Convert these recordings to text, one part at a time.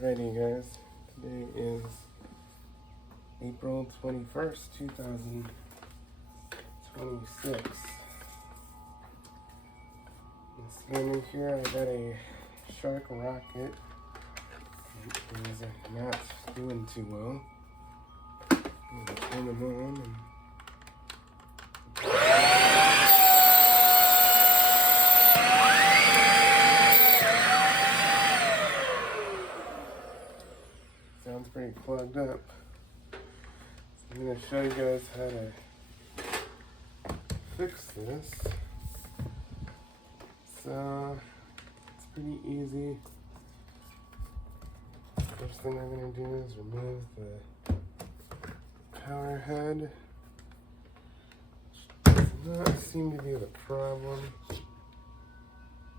Alrighty guys, today is April 21st, 2026. This morning here I got a Shark Rocket. It is not doing too well. I'm gonna turn them on and sounds pretty plugged up. So I'm going to show you guys how to fix this. So it's pretty easy. First thing I'm going to do is remove the power head, which does not seem to be the problem,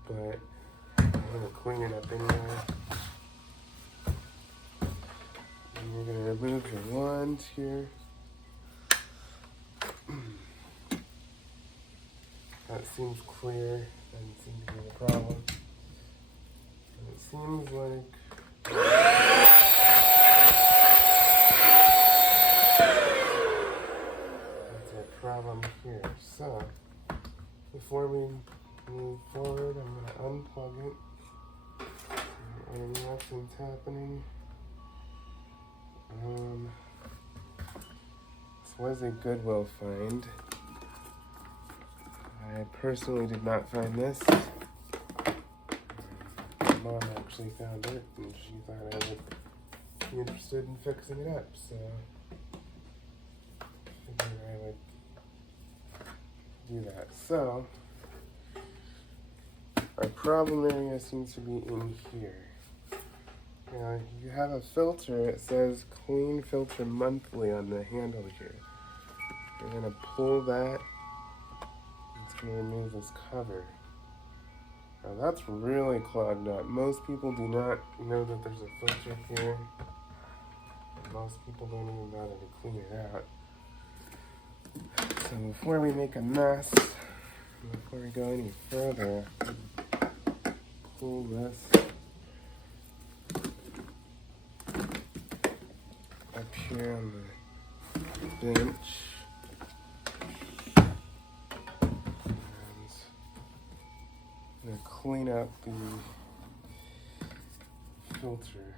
but I'm going to clean it up anyway. And you're going to remove your wands here. That seems clear. Doesn't seem to be the problem. And it seems like that's a problem here. So before we move forward, I'm going to unplug it. And nothing's happening. This was a Goodwill find. I personally did not find this. My mom actually found it, and she thought I would be interested in fixing it up, so I figured I would do that. So, our problem area seems to be in here. Now, you have a filter, it says clean filter monthly on the handle here. You're going to pull that, it's going to remove this cover. Now that's really clogged up. Most people do not know that there's a filter here. Most people don't even bother to clean it out. So before we make a mess, before we go any further, pull this up here on the bench. I'm going to clean up the filter.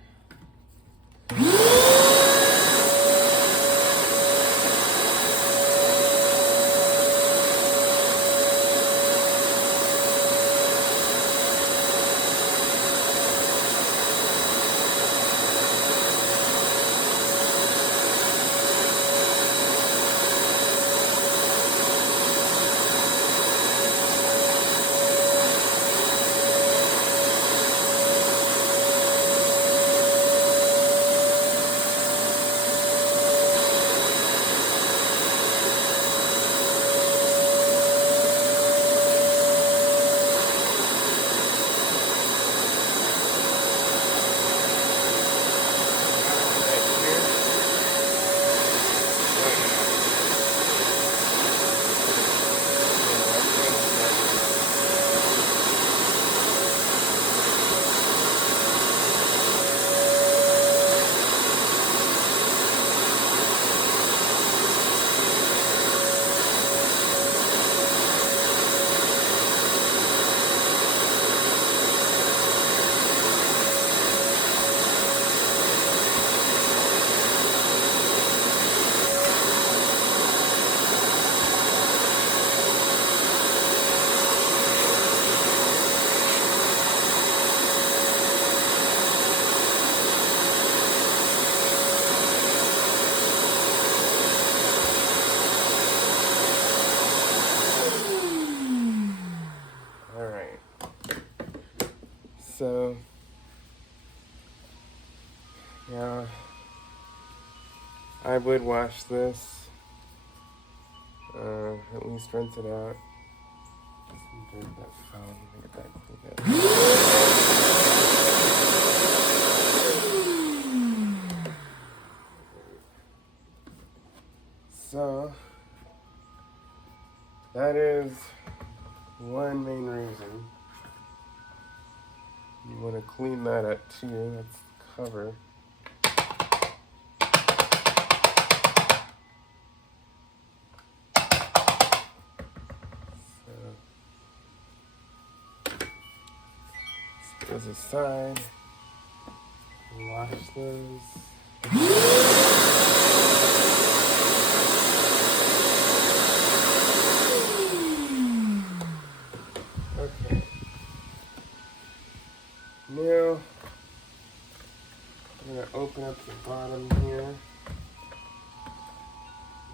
So now I would wash this, at least rinse it out. Just need that foam to get that cleaned up. So that is one main reason you want to clean that up too. That's cover. So this goes aside. Wash those. Okay. Now I'm going to open up the bottom here.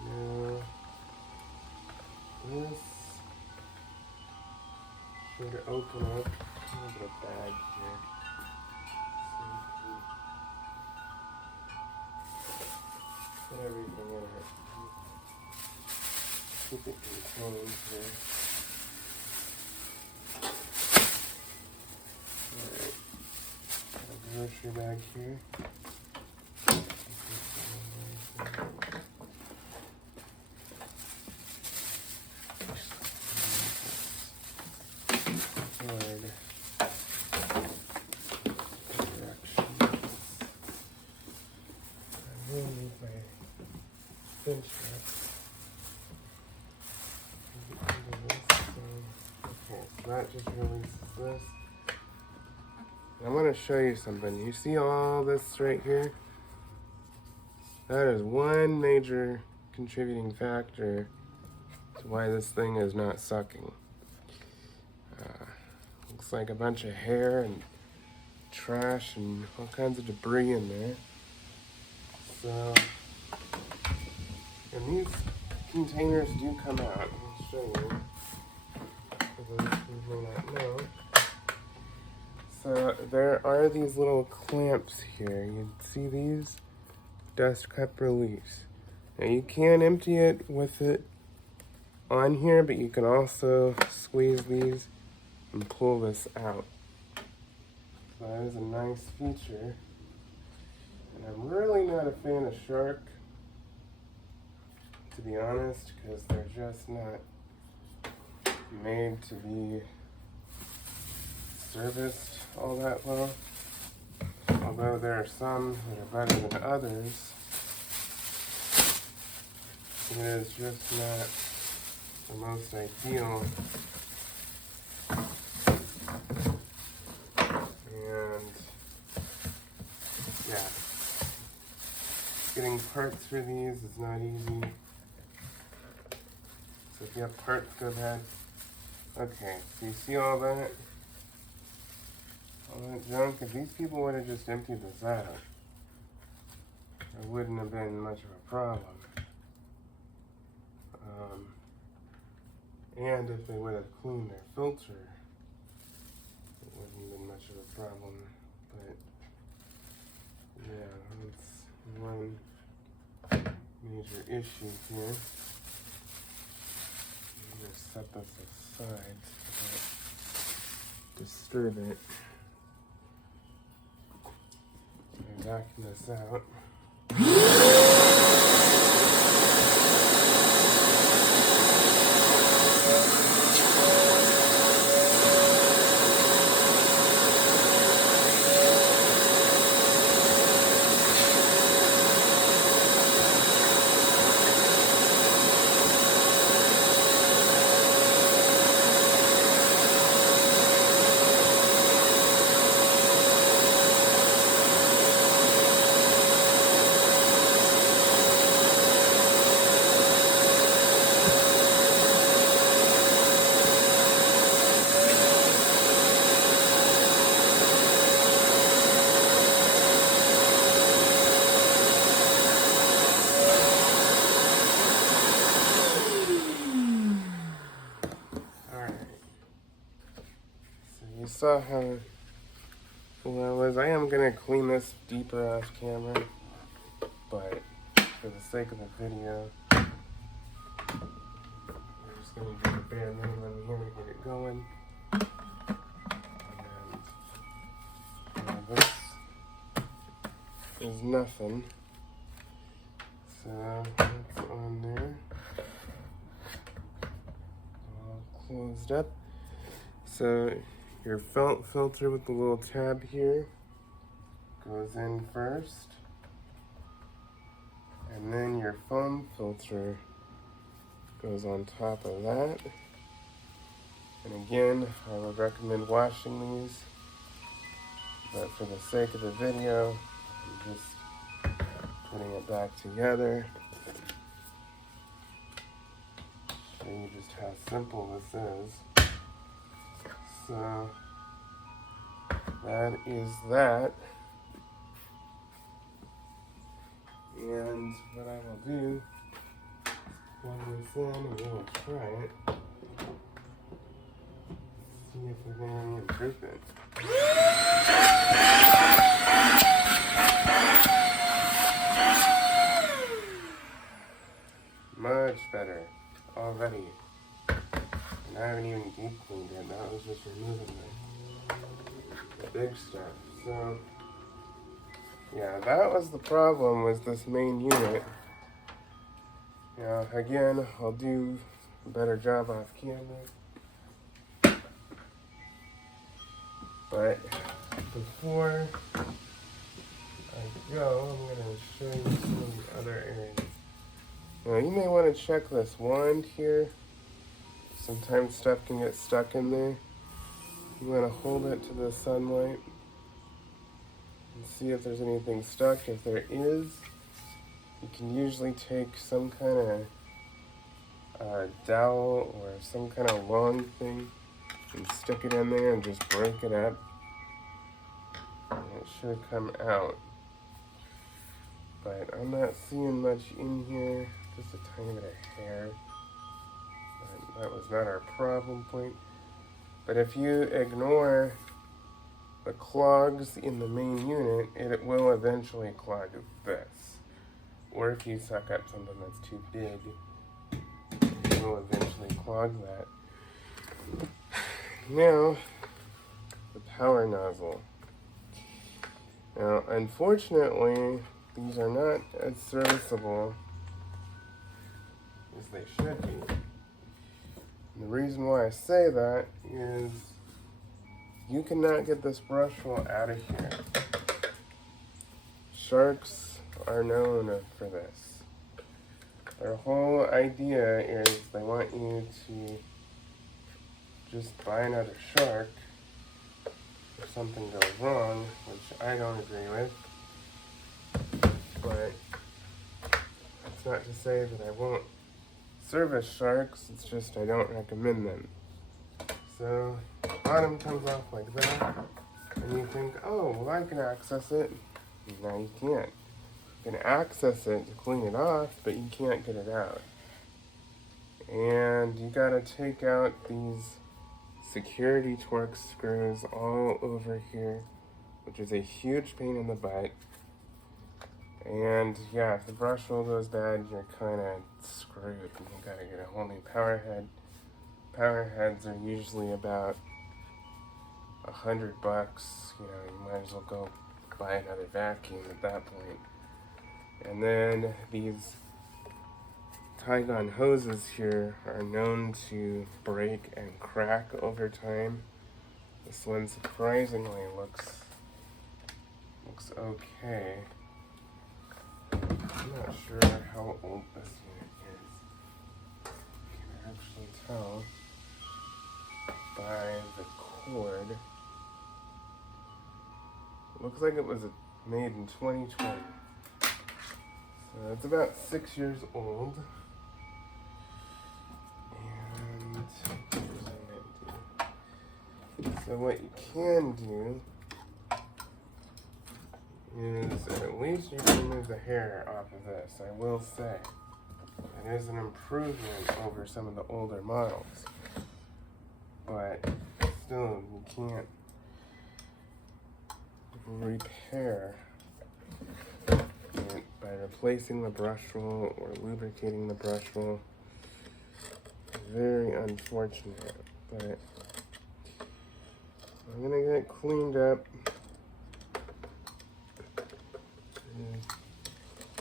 Now this should open up. A little bit of bag here. So put everything in it. Keep it contained here. Alright. Got a grocery bag here. Pinch okay, so that just releases this. I want to show you something. You see all this right here? That is one major contributing factor to why this thing is not sucking. Looks like a bunch of hair and trash and all kinds of debris in there. So, and these containers do come out. I'll show you, for those who may not know. So there are these little clamps here. You see these? Dust cup release. Now you can empty it with it on here, but you can also squeeze these and pull this out. So that is a nice feature. And I'm really not a fan of Shark, to be honest, because they're just not made to be serviced all that well. Although there are some that are better than others, it is just not the most ideal. And yeah, getting parts for these is not easy. So if you have parts, go ahead. Okay, so you see all that? All that junk? If these people would have just emptied this out, it wouldn't have been much of a problem. And if they would have cleaned their filter, it wouldn't have been much of a problem. But yeah, that's one major issue here. I'm going to set this aside so I don't disturb it. I'm backing this out. Saw how well it was. I am gonna clean this deeper off camera, but for the sake of the video, we're just gonna do the bare minimum here to get it going. And this is nothing. So that's on there. All closed up. So your felt filter with the little tab here goes in first, and then your foam filter goes on top of that. And again, I would recommend washing these, but for the sake of the video, I'm just putting it back together. Show you just how simple this is. So that is that. And what I will do, plug this in and we'll try it. See if we're getting any improvement. Much better already. And I haven't even deep cleaned it. That was just removing the big stuff. So yeah, that was the problem with this main unit. Yeah, again, I'll do a better job off camera. But before I go, I'm going to show you some of the other areas. Now, you may want to check this wand here. Sometimes stuff can get stuck in there. You want to hold it to the sunlight and see if there's anything stuck. If there is, you can usually take some kind of dowel or some kind of long thing and stick it in there and just break it up. And it should come out. But I'm not seeing much in here, just a tiny bit of hair. But that was not our problem point. But if you ignore the clogs in the main unit, it will eventually clog this. Or if you suck up something that's too big, it will eventually clog that. Now, the power nozzle. Now, unfortunately, these are not as serviceable as they should be. And the reason why I say that is you cannot get this brush roll out of here. Sharks are known for this. Their whole idea is they want you to just buy another shark if something goes wrong, which I don't agree with. But that's not to say that I won't service sharks, it's just I don't recommend them. So the bottom comes off like that, and you think, oh, well, I can access it. No, you can't. You can access it to clean it off, but you can't get it out. And you gotta take out these security Torx screws all over here, which is a huge pain in the butt. And yeah, if the brush roll goes bad, you're kind of screwed. You gotta get a whole new power head. Power heads are usually about $100. You know, you might as well go buy another vacuum at that point. And then these Tygon hoses here are known to break and crack over time. This one surprisingly looks okay. I'm not sure how old this unit is. You can actually tell by the cord. It looks like it was made in 2020. So it's about 6 years old. And so what you can do is at least you can remove the hair off of this. I will say it is an improvement over some of the older models, but still you can't repair it by replacing the brush roll or lubricating the brush roll. Very unfortunate, but I'm gonna get it cleaned up.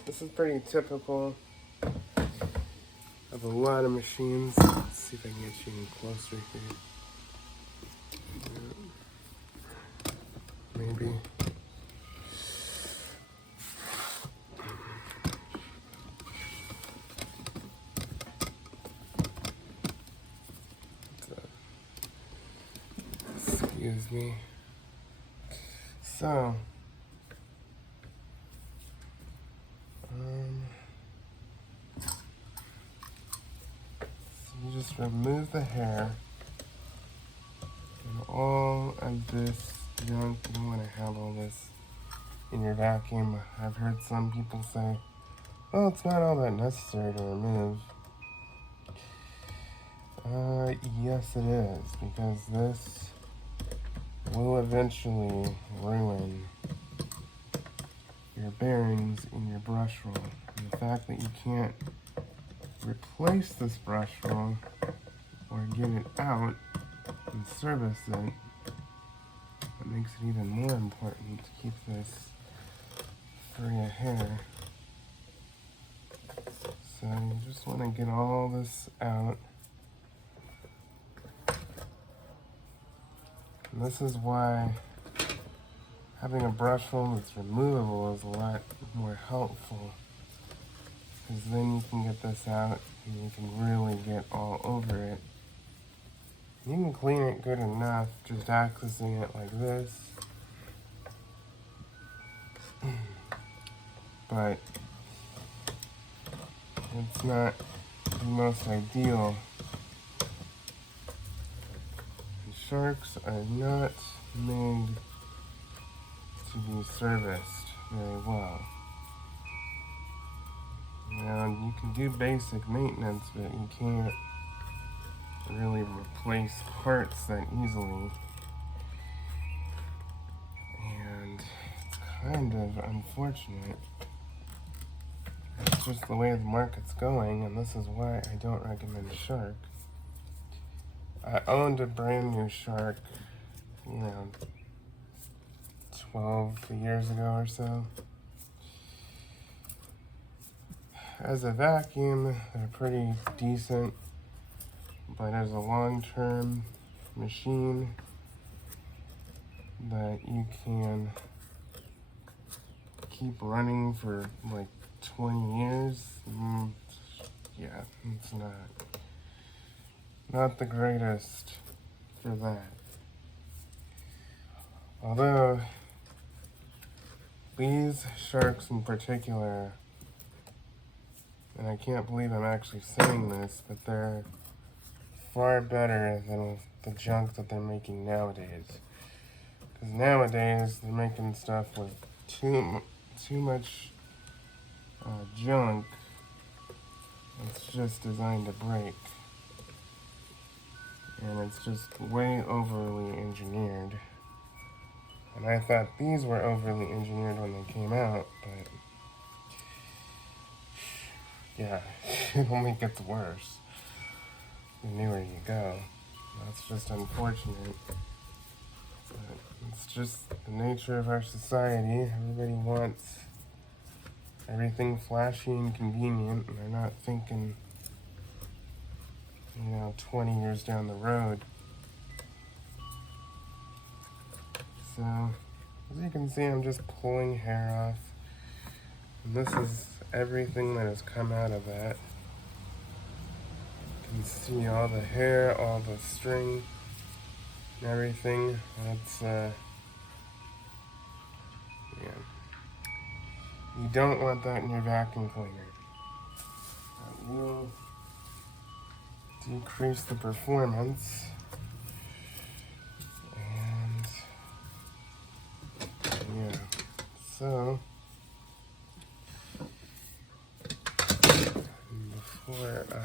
This is pretty typical of a lot of machines. Let's see if I can get you in closer here. Maybe. Excuse me. So, you just remove the hair and all of this junk. You don't want to have all this in your vacuum. I've heard some people say, well, it's not all that necessary to remove. Yes it is, because this will eventually ruin your bearings in your brush roll. And the fact that you can't replace this brush roll or get it out and service it, it makes it even more important to keep this free of hair. So you just want to get all this out. And this is why having a brush roll that's removable is a lot more helpful, because then you can get this out and you can really get all over it. You can clean it good enough just accessing it like this, but it's not the most ideal. And sharks are not made to be serviced very well. Now, you can do basic maintenance, but you can't really replace parts that easily. And it's kind of unfortunate. It's just the way the market's going, and this is why I don't recommend Shark. I owned a brand new Shark, 12 years ago or so. As a vacuum, they're pretty decent, but as a long-term machine that you can keep running for like 20 years, yeah, it's not the greatest for that. Although these sharks in particular, and I can't believe I'm actually saying this, but they're far better than the junk that they're making nowadays. Because nowadays they're making stuff with too much junk. It's just designed to break, and it's just way overly engineered. And I thought these were overly engineered when they came out, but yeah, it only gets worse the newer you go. That's just unfortunate. But it's just the nature of our society. Everybody wants everything flashy and convenient, and they're not thinking, 20 years down the road. So, as you can see, I'm just pulling hair off. And this is everything that has come out of that. You can see all the hair, all the string, and everything. That's, yeah. You don't want that in your vacuum cleaner. That will decrease the performance. And, yeah. So, before I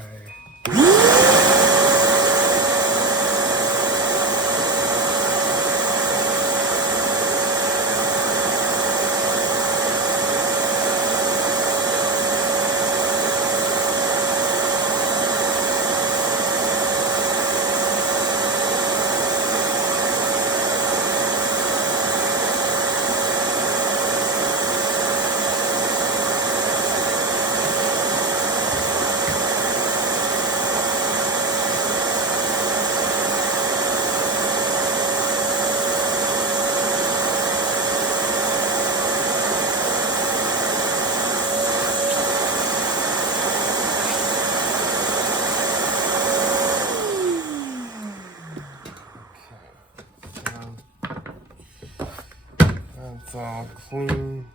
It's all clean.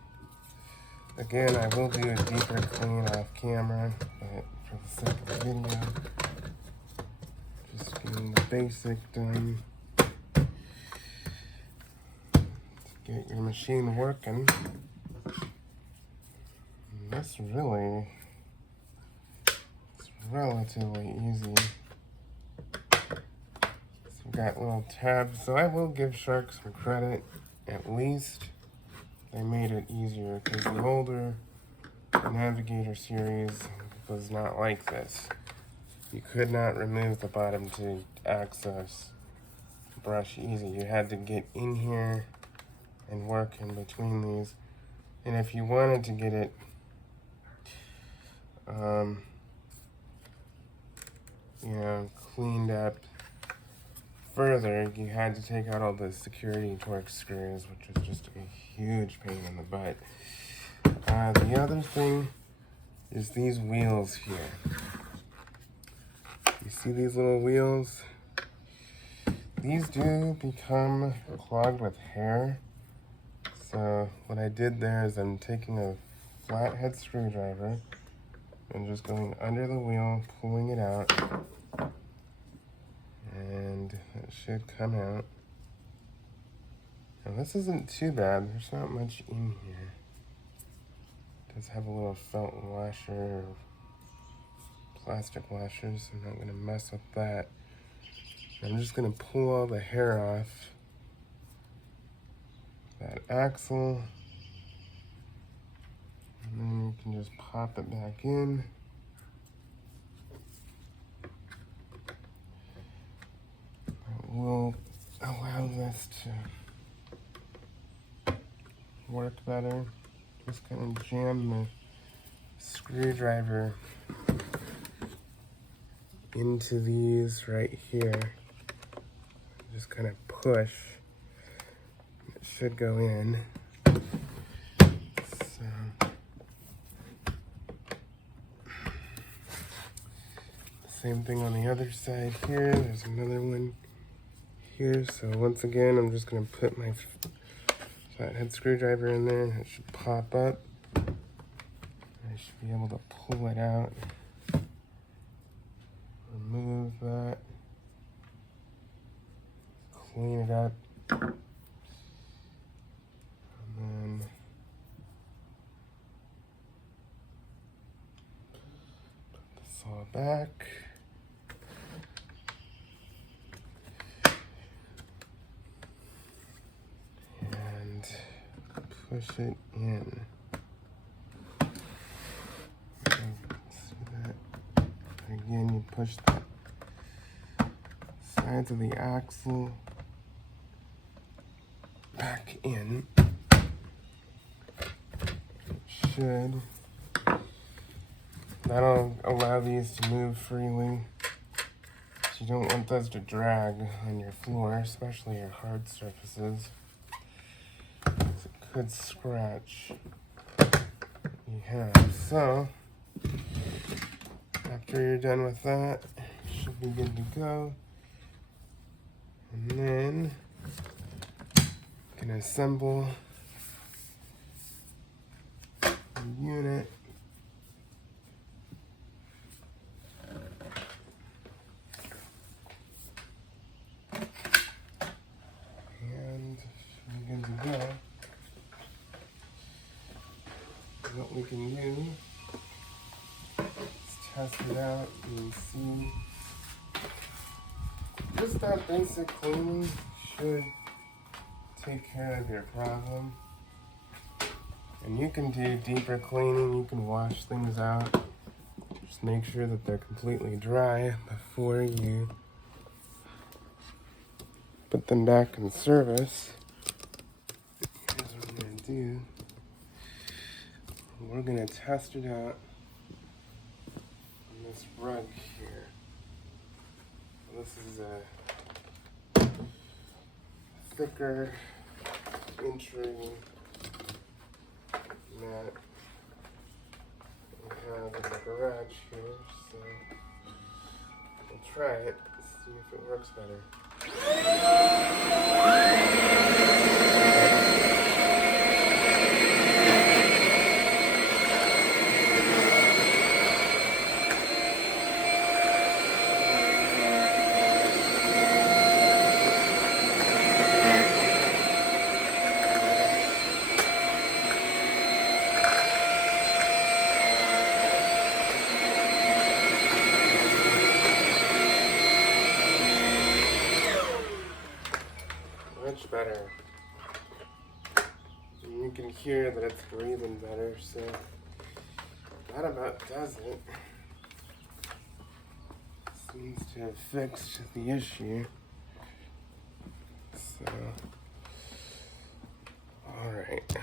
Again, I will do a deeper clean off camera, but for the sake of the video, just getting the basic done to get your machine working. And this really is relatively easy. So we've got little tabs, so I will give Shark some credit. At least they made it easier, because the older Navigator series was not like this. You could not remove the bottom to access Brush Easy. You had to get in here and work in between these. And if you wanted to get it you know, cleaned up further, you had to take out all the security Torx screws, which is just a huge pain in the butt. The other thing is these wheels here. You see these little wheels? These do become clogged with hair. So what I did there is I'm taking a flathead screwdriver and just going under the wheel, pulling it out. And it should come out. Now this isn't too bad. There's not much in here. It does have a little felt washer, or plastic washers. I'm not going to mess with that. I'm just going to pull all the hair off that axle. And then you can just pop it back in. Will allow this to work better. Just kind of jam the screwdriver into these right here. Just kind of push. It should go in. So, same thing on the other side here. There's another one here. So once again, I'm just going to put my flathead screwdriver in there. It should pop up. I should be able to pull it out. Remove that. Clean it up. And then put this all back. Push it in. See that? Again, you push the sides of the axle back in. Should. That'll allow these to move freely. You don't want those to drag on your floor, especially your hard surfaces. Could scratch you have. So after you're done with that, you should be good to go. And then you can assemble the unit. And should be good to go. What we can do is test it out and see. Just that basic cleaning should take care of your problem. And you can do deeper cleaning, you can wash things out. Just make sure that they're completely dry before you put them back in service. Here's what we're going to do. We're going to test it out on this rug here. This is a thicker entry mat we have in the garage here, so we'll try it, see if it works better. can hear that it's breathing better, so that about does it. Seems to have fixed the issue. So, alright.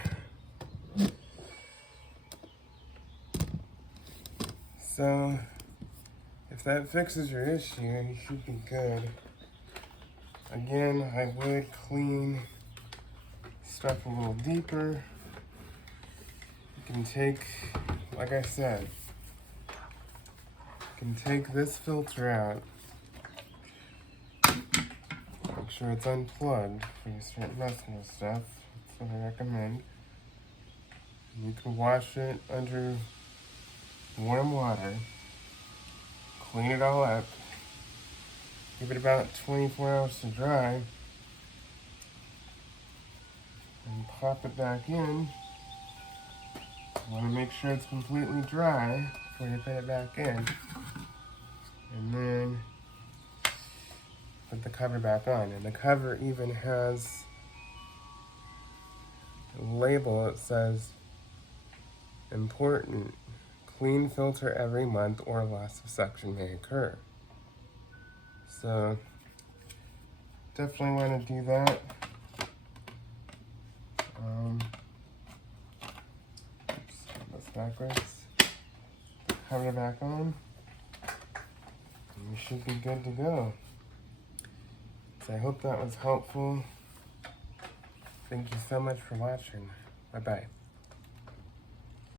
So, if that fixes your issue, you should be good. Again, I would clean stuff a little deeper. You can take, like I said, you can take this filter out. Make sure it's unplugged before you start messing with stuff. That's what I recommend. You can wash it under warm water. Clean it all up. Give it about 24 hours to dry. And pop it back in. You want to make sure it's completely dry before you put it back in. And then put the cover back on. And the cover even has a label that says, important, clean filter every month or loss of suction may occur. So definitely want to do that. Oops, that's backwards. Cover it back on. And we should be good to go. So I hope that was helpful. Thank you so much for watching. Bye-bye.